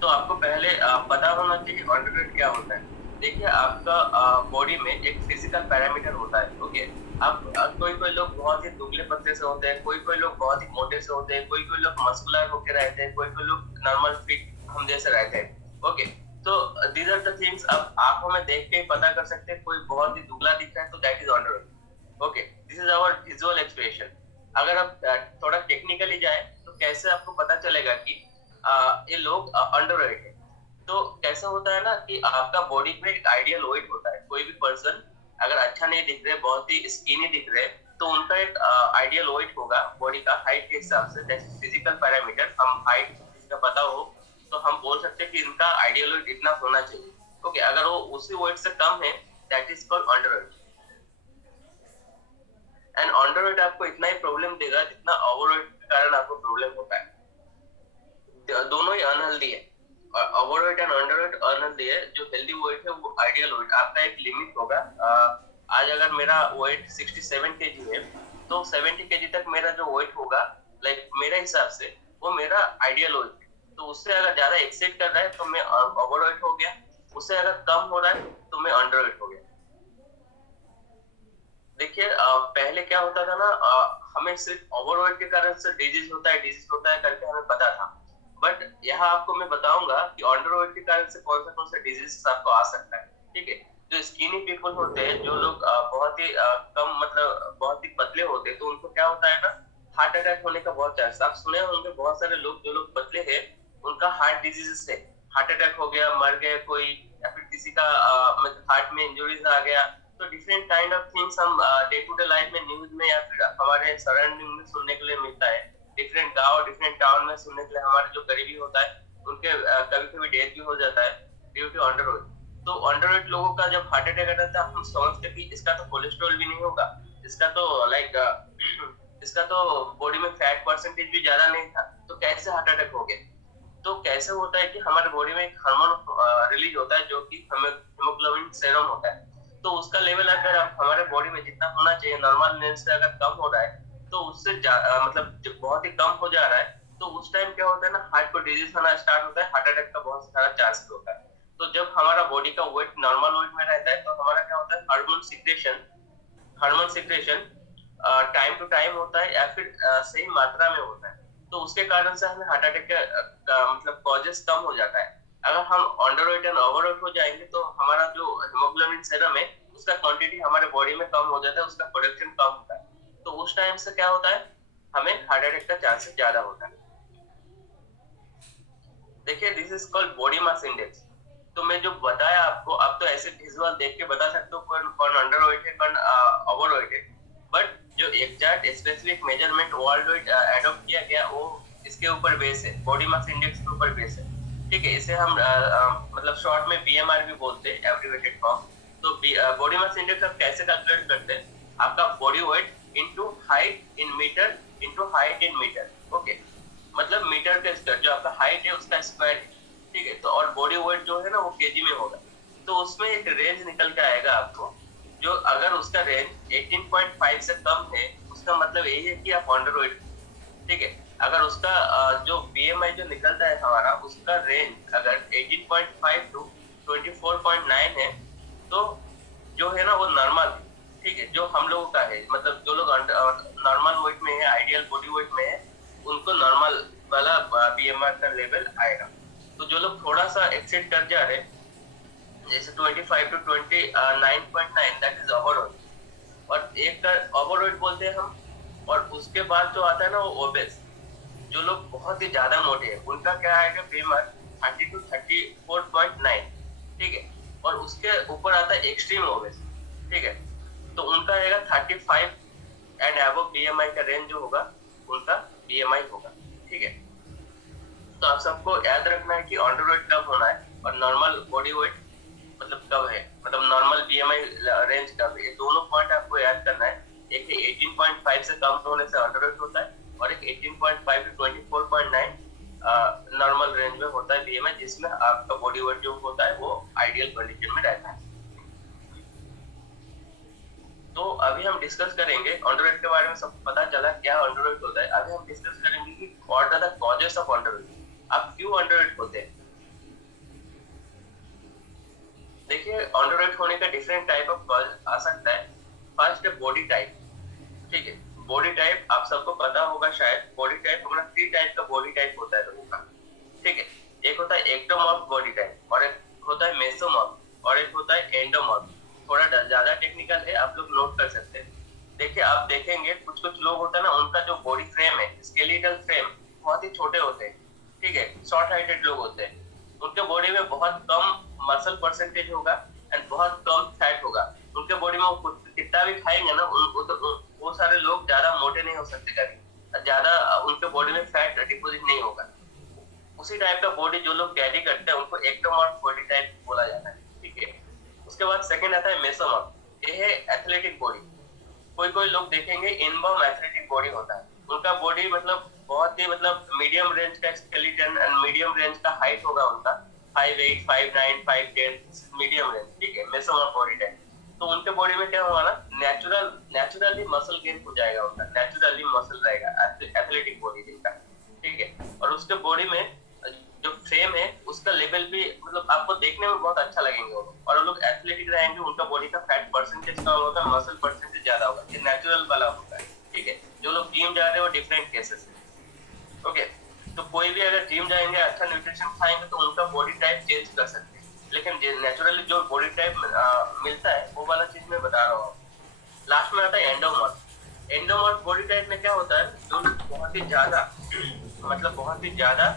तो आपको पहले पता होना चाहिए अंडरवेट क्या होता है। देखिए आपका बॉडी में एक फिजिकल पैरामीटर होता है, ओके। आप कोई कोई लोग बहुत ही दुबले पतले से होते हैं, कोई कोई लोग बहुत ही मोटे से होते हैं, कोई कोई लोग मस्कुलर होके रहते हैं, कोई कोई लोग नॉर्मल फिट हम जैसे रहते हैं, ओके। तो दीज आर द थिंग्स आप आंखों में देख के ही पता कर सकते हैं। कोई बहुत ही दुबला दिख रहा है तो that is underweight, okay. This is our visual expression. अगर आप थोड़ा टेक्निकली जाए तो कैसे आपको पता चलेगा कि ये लोग अंडरवेट है। तो कैसा होता है ना कि आपका बॉडी में एक आइडियल वेट होता है। कोई भी पर्सन अगर अच्छा नहीं दिख रहे, बहुत ही स्किनी दिख रहे, तो उनका एक आइडियल वेट होगा बॉडी का हाइट के हिसाब से, जैसे फिजिकल पैरामीटर। हम हाइट किसी का पता हो तो हम बोल सकते हैं कि इनका आइडियल वेट इतना होना चाहिए, ओके। अगर वो उसी वेट से कम है that is called underweight. And underweight आपको इतना ही प्रॉब्लम देगा जितना ओवरवेट के कारण आपको प्रॉब्लम होता है। दोनों ही अनहेल्दी है। ओवरवेट एंड अंडरवेट अनहेल्दी है। जो हेल्दी वेट है वो आइडियल वेट, आपका एक लिमिट होगा। आज अगर मेरा वेट 67 केजी है तो 70 केजी तक मेरा जो वेट होगा, लाइक मेरे हिसाब से वो मेरा आइडियल वेट है। तो उससे अगर ज्यादा एक्सेड कर रहा है तो मैं ओवरवेट हो गया, उससे अगर कम हो रहा है तो मैं अंडरवेट हो गया। देखिए पहले क्या होता था ना, हमें सिर्फ ओवरवेट के कारण से डिजीज होता है करके हमें पता था। बट यहाँ आपको मैं बताऊंगा कि अंडरवेट के कारण से कौन सा डिजीज आपको आ सकता है, ठीक है। जो स्किनी पीपल होते हैं, जो लोग बहुत ही कम मतलब बहुत ही पतले होते हैं, तो उनको क्या होता है ना, हार्ट अटैक होने का बहुत चांस। आप सुने होंगे बहुत सारे लोग, जो लोग पतले हैं उनका हार्ट डिजीज है, हार्ट अटैक हो गया, मर गए कोई, या फिर किसी का हार्ट में इंजरीज आ गया। तो डिफरेंट काइंड ऑफ थिंग्स हम डे टू डे लाइफ में न्यूज में या फिर हमारे सराउंडिंग में सुनने के लिए मिलता है। डिफरेंट गांव डिफरेंट टाउन में सुनने के लिए हमारे जो करीबी होता है उनके कभी कभी डेथ भी हो जाता है ड्यू टू अंडरवेट। तो अंडरवेट लोगों का जब हार्ट अटैक आता है हम समझते कि इसका तो कोलेस्ट्रॉल भी नहीं होगा, इसका तो लाइक इसका तो बॉडी में फैट परसेंटेज भी ज्यादा नहीं था, तो कैसे हार्ट अटैक हो गया। तो कैसे होता है कि हमारे बॉडी में एक हार्मोन रिलीज होता है जो कि हमें हीमोग्लोबिन सेरम होता है। तो उसका लेवल अगर हमारे बॉडी में जितना होना चाहिए नॉर्मल लेवल से अगर कम हो रहा है, तो उससे मतलब जब बहुत ही कम हो जा रहा है, तो उस टाइम क्या होता है ना, हार्ट को डिजीज होना स्टार्ट होता है, हार्ट अटैक का बहुत सारा चांस होता है। तो जब हमारा बॉडी का वेट नॉर्मल वेट में रहता है तो हमारा क्या होता है, hormone secretion time to time होता है या फिर सही मात्रा में होता है। तो उसके कारण से हमें हार्ट अटैक का मतलब कॉजेस कम हो जाता है। अगर हम अंडरवेट एंड ओवरवेट हो जाएंगे तो हमारा जो हीमोग्लोबिन सेरम है उसका क्वांटिटी हमारे बॉडी में कम हो जाता है, उसका प्रोडक्शन कम होता है। तो उस टाइम से क्या होता है, हमें हार्ट अटैक का चांसेस ज्यादा होता है। देखिए this is called body mass index. तो मैं जो बताया आपको, आप तो ऐसे विजुअल देख के बता सकते हो कौन कौन अंडरवेट है कौन ओवरवेट है। बट जो exact specific measurement world wide adopt किया गया वो इसके ऊपर बेस है, बॉडी मास इंडेक्स के ऊपर बेस है, ठीक है। इसे हम मतलब शॉर्ट में बीएमआर भी बोलते हैं, एब्रिविएटेड फॉर्म। तो बॉडी मास इंडेक्स आप कैसे कैलकुलेट करते हैं, आपका body weight into height in meter into height in meter, okay. मतलब मीटर का स्क्वायर, जो आपका हाइट है उसका स्क्वायर है, ठीक है। तो और बॉडी वेट जो है ना वो केजी में होगा। तो उसमें एक रेंज निकल के आएगा आपको, जो अगर उसका रेंज 18.5 से कम है उसका मतलब यही है कि आप अंडरवेट, ठीक है। अगर उसका जो बीएमआई जो निकलता है हमारा, उसका रेंज अगर 18.5 टू 24.9 है तो जो है ना वो नॉर्मल है, ठीक है। जो हम लोगों का है, मतलब जो लोग नॉर्मल वेट में है, आइडियल बॉडी वेट में है, उनको नॉर्मल वाला बीएमआर का लेवल आएगा। तो जो लोग थोड़ा सा एक्सेड कर जा रहे हैं, जैसे 25 टू 29.9, दैट इज ओवरवेट। और एक का ओवरवेट बोलते हैं हम। और उसके बाद जो आता है ना वो ओबेस, जो लोग बहुत ही ज्यादा मोटे हैं उनका क्या आएगा बीएमआर 30 टू 34.9, ठीक है। और उसके ऊपर आता है एक्सट्रीम ओबेस, ठीक है। तो उनका आएगा 35 एंड अबव बीएमआई का रेंज जो होगा उनका बीएमआई होगा, ठीक है। तो आप सबको याद रखना है कि अंडरवेट कब होना है और नॉर्मल बॉडी वेट मतलब कब है, मतलब नॉर्मल बीएमआई रेंज कब है। ये दोनों पॉइंट आपको याद करना है। एक 18.5 से कम होने से अंडरवेट होता है और एक 18.5 टू 24.9 नॉर्मल रेंज में होता है बीएमआई, जिसमें आपका बॉडी वेट जो होता है वो आइडियल कंडीशन में रहता है। तो अभी हम डिस्कस करेंगे अंडरवेट के बारे में। सब पता चला क्या अंडरवेट होता है। अभी हम डिस्कस करेंगे कि what are the causes of underweight, आप क्यों अंडरवेट होते हैं। एक्सट्रोवर्ट होने का डिफरेंट टाइप ऑफ कॉज आ सकता है। फर्स्ट है बॉडी टाइप, ठीक है। बॉडी टाइप आप सबको पता होगा शायद, बॉडी टाइप हमारा 3 टाइप का बॉडी टाइप होता है लोगों का, ठीक है। एक होता है एक्टोमॉर्फ बॉडी टाइप, और एक होता है मेसोमॉर्फ, और एक होता है एंडोमॉर्फ। थोड़ा ज्यादा टेक्निकल है, आप लोग नोट कर सकते हैं। देखिए आप देखेंगे कुछ कुछ लोग होता है ना, उनका जो बॉडी फ्रेम है, स्केलेटल फ्रेम बहुत ही छोटे होते हैं, ठीक है। शॉर्ट हाइटेड लोग होते हैं, उनके बॉडी में बहुत कम मसल परसेंटेज होगा एंड बहुत कम फैट होगा। उनके बॉडी में वो कितना भी खाएंगे ना, वो सारे लोग ज्यादा मोटे नहीं हो सकते, कभी ज्यादा उनके बॉडी में फैट डिपोजिट नहीं होगा। उसी टाइप का बॉडी जो लोग कैरी करते हैं उनको एक्टोमॉर्फ बॉडी टाइप बोला जाता है, ठीक है। उसके बाद सेकंड आता है मेसोमॉर्फ, ये है एथलेटिक बॉडी। कोई कोई लोग देखेंगे इनबॉर्न एथलेटिक बॉडी होता है, उनका बॉडी मतलब बहुत ही मतलब मीडियम रेंज का स्केलेटन एंड मीडियम रेंज का हाइट होगा उनका, 5'8", 5'9", 5'10", मीडियम रेंज, ठीक है, मेसोमॉर्फ बॉडी टाइप। तो उनके बॉडी में क्या होगा ना, नेचुरली मसल गेन हो जाएगा, उनका नेचुरली मसल रहेगा एथलेटिक बॉडी जिनका, ठीक है। और उसके बॉडी में जो फ्रेम है उसका लेवल भी मतलब आपको देखने में बहुत अच्छा लगेंगे वो, और वो लोग एथलेटिक रहेंगे, उनका बॉडी का फैट परसेंटेज कम होगा, मसल परसेंटेज ज्यादा होगा, ये नेचुरल वाला होता है, ठीक है। जो लोग जिम जा रहे हैं वो डिफरेंट केसेस है, ओके। तो कोई भी अगर जिम जाएंगे, अच्छा न्यूट्रिशन खाएंगे तो उनका बॉडी टाइप चेंज कर सकते हैं, लेकिन नेचुरली जो बॉडी टाइप मिलता है वो वाला चीज मैं बता रहा हूँ। लास्ट में आता है एंडोमॉर्फ। एंडोमॉर्फ बॉडी टाइप में क्या होता है, जो बहुत ही ज्यादा मतलब बहुत ही ज्यादा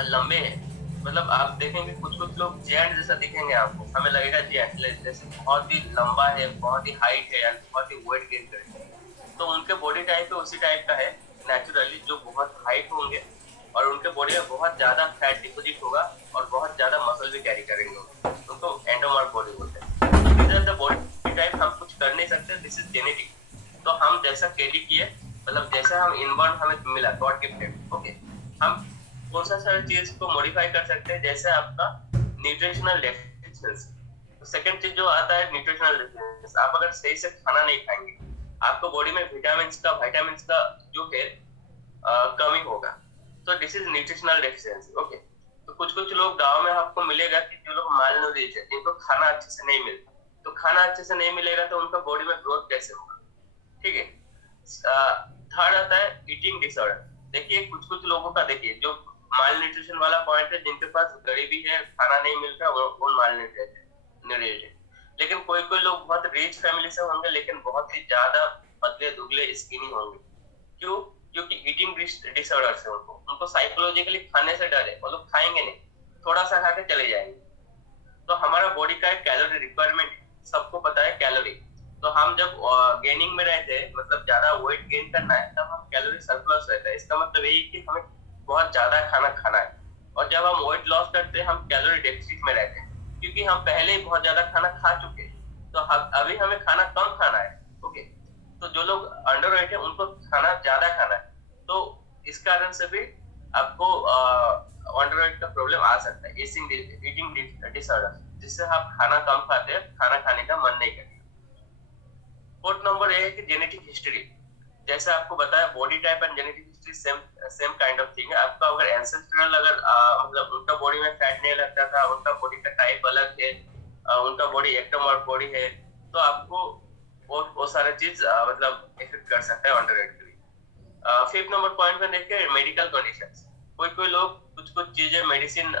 लंबे हैं, मतलब आप देखेंगे कुछ कुछ लोग जेंट जैसा दिखेंगे आपको, हमें लगेगा जेंट जैसे बहुत ही लंबा है, बहुत ही हाइट है, बहुत ही वेट गेन करेंगे, तो उनके बॉडी टाइप उसी टाइप का है नेचुरली, जो बहुत हाइट होंगे और उनके बॉडी में बहुत ज्यादा फैट डिपोजिट होगा और बहुत ज्यादा मसल भी कैरी करेंगे, उनको एंडोमॉर्फ बॉडी बोलते हैं। बॉडी टाइप हम कुछ कर नहीं सकते, दिस इज जेनेटिक। तो हम जैसा कैरी किए, मतलब जैसा हम इनबॉर्न हमें मिला गॉड गिफ्टेड, ओके, हम कौन सा सारी चीज को मॉडिफाई कर सकते हैं, जैसे आपका न्यूट्रिशनल डेफिशिएंसी। सेकंड चीज जो आता है न्यूट्रिशनल डेफिशिएंसी, आप अगर सही से खाना नहीं खाएंगे, आपको बॉडी में विटामिन का जो है कमी होगा, तो this is nutritional deficiency, okay. तो कुछ कुछ लोग गांव में आपको मिलेगा कि जो लोग मालनूरिश है, जिनको खाना अच्छे से नहीं मिलता, तो खाना अच्छे से नहीं मिलेगा तो उनका बॉडी में ग्रोथ कैसे होगा, ठीक है। थर्ड आता है ईटिंग डिसऑर्डर। देखिए कुछ कुछ लोगों का, देखिए जो माल न्यूट्रिशन वाला पॉइंट है, जिनके पास गरीबी है, खाना नहीं मिल रहा, वो माल न्यूट्रिशन है। लेकिन कोई कोई लोग बहुत रिच फैमिली से होंगे, लेकिन बहुत ही ज्यादा पतले दुबले स्किनी होंगे। क्यों? क्योंकि ईटिंग डिसऑर्डर से उनको साइकोलॉजिकली खाने से डर है, वो लोग खाएंगे नहीं, थोड़ा सा खा के चले जाएंगे। तो हमारा बॉडी का एक कैलोरी रिक्वायरमेंट सबको पता है, कैलोरी। तो हम जब गेनिंग में रहते हैं, मतलब ज्यादा वेट गेन करना है, तब हम कैलोरी सरप्लस रहता है। इसका मतलब यही कि हमें बहुत ज्यादा खाना है। और जब हम वेट लॉस करते हैं, हम कैलोरी डेफिसिट में रहते हैं, क्योंकि हम पहले ही बहुत ज्यादा खाना खा चुके हैं, तो अभी हमें खाना कम खाना है, ओके। तो जो लोग अंडरवेट है, उनको खाना ज्यादा खाना है, तो इस कारण से भी आपको अंडरवेट का प्रॉब्लम आ सकता है, ईटिंग डिसऑर्डर, जिससे आप खाना कम खाते हैं, खाना खाने का मन नहीं करता। फोर्थ नंबर ये है कि जेनेटिक हिस्ट्री। जैसे आपको बताया, body type and genetic history same kind of thing है। आपका अगर एंसेस्ट्रल मतलब उनका बॉडी में फैट नहीं लगता था, उनका बॉडी का टाइप अलग है, उनका बॉडी एक्टोमॉर्फ बॉडी है, तो आपको वो सारे चीज मतलब इफेक्ट कर सकता है अंडरवेट के लिए। फिफ्थ नंबर पॉइंट में देखिए मेडिकल कंडीशंस। कोई लोग कुछ चीजें मेडिकेशन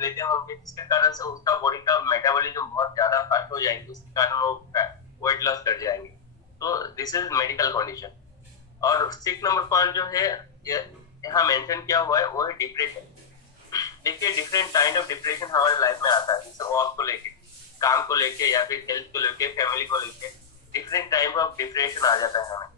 लेते हैं उनके, जिसके कारण से उसका बॉडी का मेटाबॉलिज्म बहुत ज्यादा फास्ट हो जाएगी, उसके कारण वो वेट लॉस कर जाएंगे। तो दिस इज मेडिकल कंडीशन। और सिक्स नंबर पॉइंट जो है यहाँ मेंशन किया हुआ है, वो है डिप्रेशन। देखिए डिफरेंट काइंड ऑफ डिप्रेशन हमारे लाइफ में आता है, जैसे वर्क को लेके, काम को लेके, या फिर हेल्थ को लेके, फैमिली को लेके, डिफरेंट टाइप ऑफ डिप्रेशन आ जाता है हमें।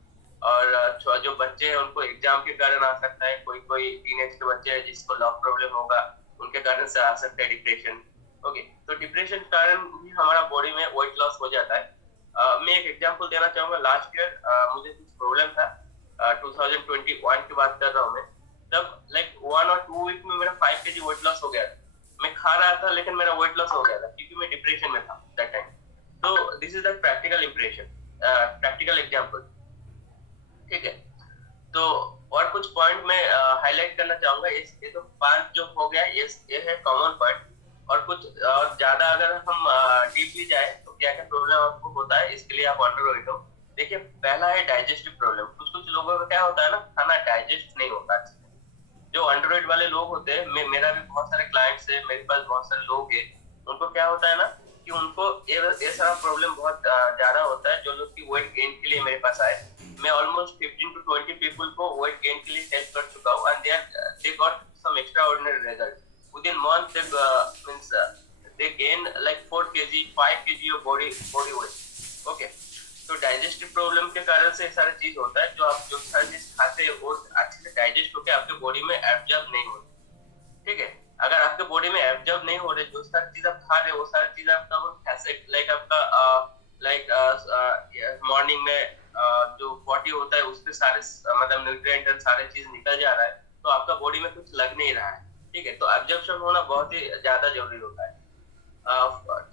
और जो बच्चे हैं उनको एग्जाम के कारण आ सकता है, कोई टीनेज के बच्चे हैं जिसको लव प्रॉब्लम होगा, उनके कारण से आ सकता है डिप्रेशन, ओके। तो डिप्रेशन के कारण भी हमारा बॉडी में वेट लॉस हो जाता है। मैं एक एग्जांपल देना चाहूंगा। लास्ट ईयर मुझे कुछ प्रॉब्लम था, 2021 की बात कर रहा हूँ मैं, तब लाइक 1 और 2 वीक में मेरा 5 kg वेट लॉस हो गया था। मैं खा रहा था लेकिन मेरा वेट लॉस हो गया था, क्योंकि मैं डिप्रेशन में था दैट टाइम। तो this is the practical example, ठीक है। तो और कुछ पॉइंट मैं हाईलाइट करना चाहूंगा। ये तो 5 जो हो गया, ये है कॉमन पॉइंट। और कुछ और ज्यादा अगर हम डीपली जाए तो क्या क्या प्रॉब्लम आपको होता है, इसके लिए आप अंडरवेट हो। देखिए, पहला है डाइजेस्टिव प्रॉब्लम। कुछ कुछ लोगों का क्या होता है ना, खाना डाइजेस्ट नहीं होता। जो अंडरवेट वाले लोग होते हैं, मेरा भी बहुत सारे क्लाइंट्स है, मेरे पास बहुत सारे लोग हैं, उनको क्या होता है ना कि उनको ये सारा प्रॉब्लम बहुत ज्यादा होता है। जो लोग की वेट गेन के लिए मेरे पास आए, मैं ऑलमोस्ट 15 to 20 पीपल को वेट गेन के लिए हेल्प कर चुका हूँ, and they got some extraordinary result within month. They means they gain like 4 kg 5 kg of body weight. Okay, तो डाइजेस्टिव प्रॉब्लम के कारण से सारा चीज होता है। जो आप जो सारी चीज खाते हैं वो अच्छे से डाइजेस्ट होकर आपके बॉडी में एब्जॉर्ब नहीं होती। ठीक है, अगर आपके बॉडी में एब्जॉर्ब नहीं हो रहे, जो सारी चीज आप खा रहे हो वो सारी चीज आपका ऐसे लाइक आपका लाइक मॉर्निंग में जो बॉडी होता है उसपे सारे मतलब न्यूट्रिएंट सारे चीज निकल जा रहा है, तो आपका बॉडी में कुछ लग नहीं रहा है। ठीक है, तो एब्जॉर्प्शन होना बहुत ही ज्यादा जरूरी होता है।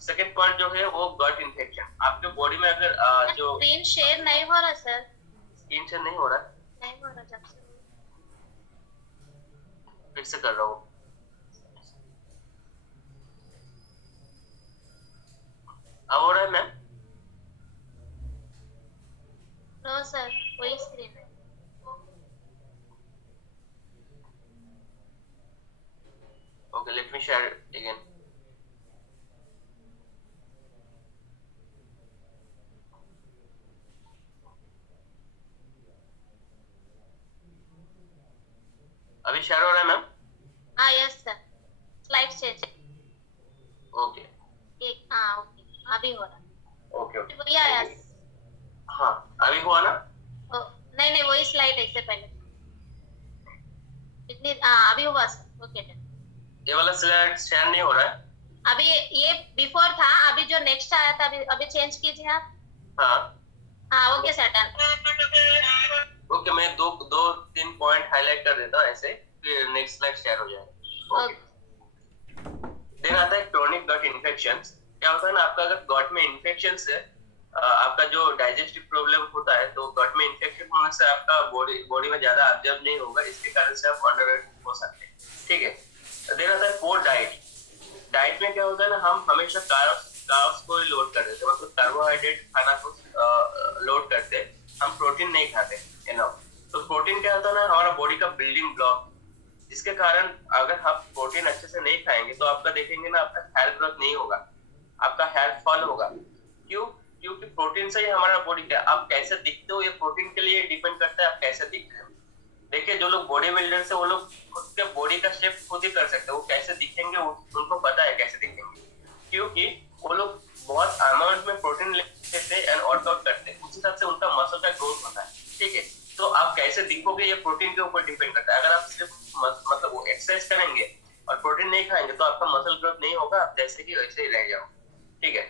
सेकेंड पॉइंट जो है वो गट इन्फेक्शन। आपके बॉडी में अगर जो स्क्रीन शेयर नहीं हो रहा सर, स्किन से नहीं हो रहा, नहीं हो रहा जब से। फिर से कर रहा हूँ। अब हो रहा है मैम? नो सर, वही स्क्रीन है। Okay, let me share again. अभी शेयर हो रहा है मैम? हाँ yes sir, slide change. Okay एक हाँ ओके, अभी हो रहा। ओके ओके, वही आया। हाँ अभी हुआ ना? नहीं नहीं, वही स्लाइड है इससे पहले। इतनी हाँ अभी हुआ सर। Okay done. ये वाला स्लाइड शेयर नहीं हो रहा है? अभी ये बिफोर था, अभी जो नेक्स्ट आया था अभी अभी चेंज कीजिए आप। हाँ हाँ ओके सर डन। ओके, मैं दो दो तीन पॉइंट हाईलाइट कर देता हूँ ऐसे, फिर नेक्स्ट स्लाइड शेयर हो जाएगा। ओके, देन आता है क्रोनिक गट इन्फेक्शन। क्या होता है ना, आपका अगर गट में इन्फेक्शन है, आपका जो डाइजेस्टिव प्रॉब्लम होता है, तो गट में इन्फेक्शन होने से आपका बॉडी में ज्यादा अब्जॉर्ब नहीं होगा, इसके कारण से आप अंडरवेट हो सकते हैं। ठीक है, देन आता है पोर डाइट। डाइट में क्या होता है ना, हम हमेशा कार्ब्स को लोड कर देते हैं, मतलब कार्बोहाइड्रेट खाना को लोड करते हैं, हम प्रोटीन नहीं खाते एनफ। तो प्रोटीन क्या होता है ना, हमारा बॉडी का बिल्डिंग ब्लॉक, जिसके कारण अगर आप प्रोटीन अच्छे से नहीं खाएंगे तो आपका देखेंगे ना, आपका हेयर ग्रोथ नहीं होगा, आपका हेयर फॉल होगा। क्यों? क्योंकि प्रोटीन से ही हमारा बॉडी का आप कैसे दिखते हो ये प्रोटीन के लिए डिपेंड करता है, आप कैसे दिखते हैं। देखिए, जो लोग बॉडी बिल्डर से, वो लोग खुद के बॉडी का शेप खुद ही कर सकते हैं, वो कैसे दिखेंगे उनको पता है कैसे दिखेंगे, क्योंकि वो लोग बहुत अमाउंट में प्रोटीन लेते हैं एंड वर्कआउट करते हैं, उस हिसाब से उनका मसल का ग्रोथ होता है। ठीक है, तो आप कैसे दिखोगे ये प्रोटीन के ऊपर डिपेंड करता है। अगर आप सिर्फ मतलब वो एक्सरसाइज करेंगे और प्रोटीन नहीं खाएंगे तो आपका मसल ग्रोथ नहीं होगा, आप जैसे ही वैसे ही रह जाओ। ठीक है,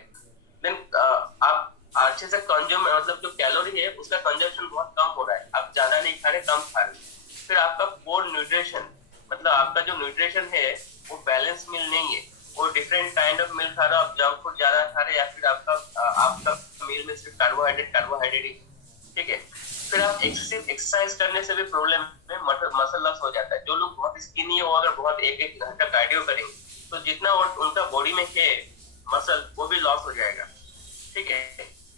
देन आप अच्छे से कंज्यूम, मतलब जो कैलोरी है उसका कंजम्पशन बहुत कम हो रहा है, आप ज्यादा नहीं खा रहे, कम खा रहे। फिर आपका पोर न्यूट्रिशन, मतलब आपका जो न्यूट्रिशन है वो बैलेंस मील नहीं है, वो डिफरेंट काइंड ऑफ मील खा रहे हो, आप जंक फूड ज्यादा खा रहे, या फिर आपका मील में सिर्फ कार्बोहाइड्रेट ही। ठीक है, फिर आप एक्सरसाइज करने से भी प्रॉब्लम में मसल लॉस हो जाता है। जो लोग बहुत स्किनी है, वो अगर बहुत एक घंटा कार्डियो करेंगे तो जितना उनका बॉडी में है मसल, वो भी लॉस हो जाएगा। ठीक है,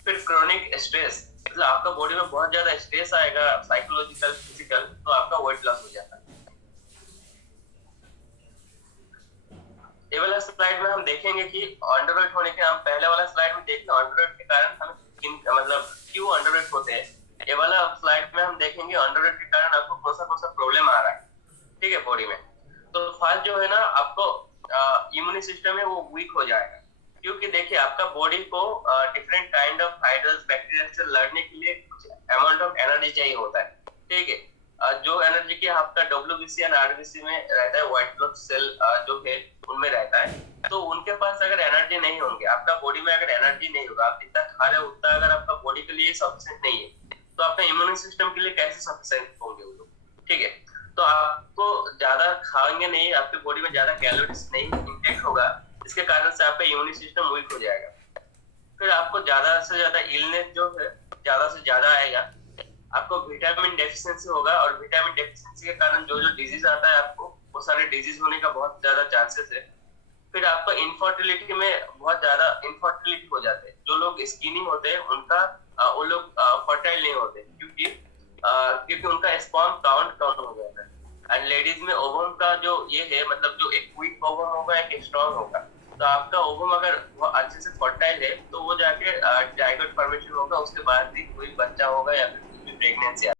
फिर क्रोनिक स्ट्रेस, मतलब आपका बॉडी में बहुत ज्यादा स्ट्रेस आएगा, साइकोलॉजिकल फिजिकल, तो आपका वेट लॉस हो जाता है। ये वाला स्लाइड में हम देखेंगे कि अंडरवेट होने के, हम पहले वाला स्लाइड में देखते हैं अंडरवेट के कारण हम मतलब क्यों अंडरवेट होते हैं। ये वाला स्लाइड में हम देखेंगे अंडरवेट के कारण आपको कौन सा प्रॉब्लम आ रहा है। ठीक है, बॉडी में तो फर्स्ट जो है ना, आपको इम्यून सिस्टम है वो वीक हो जाएगा, क्योंकि देखिए आपका बॉडी को different kind of virus bacteria से लड़ने के लिए कुछ अमाउंट ऑफ एनर्जी चाहिए होता है। ठीक है, जो एनर्जी की आपका डब्ल्यूबीसी एंड आरबीसी में रहता है, व्हाइट ब्लड सेल जो है उनमें रहता है, तो उनके पास अगर एनर्जी नहीं होंगे, आपका बॉडी में अगर एनर्जी नहीं होगा, आप जितना खा रहे हो उतना अगर आपका बॉडी के लिए सफिशिएंट नहीं है, तो आपका इम्यून सिस्टम के लिए कैसे सफिशिएंट होंगे वो लोग। ठीक है, तो आपको ज्यादा खाएंगे नहीं, आपके बॉडी में ज्यादा कैलोरीज नहीं इंटेक होगा, इसके कारण से आपका इम्यून सिस्टम वीक हो जाएगा। फिर आपको ज्यादा से ज्यादा इलनेस जो है ज्यादा से ज्यादा आएगा, आपको विटामिन डेफिशिएंसी होगा, और विटामिन डेफिशिएंसी के कारण जो डिजीज आता है आपको, वो सारे डिजीज होने का बहुत ज्यादा चांसेस है। फिर आपका इनफर्टिलिटी में बहुत ज्यादा इनफर्टिलिटी हो जाते हैं। जो लोग स्किनी होते हैं उनका वो लोग फर्टाइल नहीं होते, क्योंकि उनका स्पर्म काउंट कम हो जाता है। एंड लेडीज में ओवम का जो ये है, मतलब जो एक वीक ओवम होगा एक स्ट्रॉन्ग होगा। तो आपका ओवम अगर वो अच्छे से फर्टाइल है तो वो जाके जाइगोट फॉर्मेशन होगा, उसके बाद भी कोई बच्चा होगा या फिर कोई प्रेगनेंसी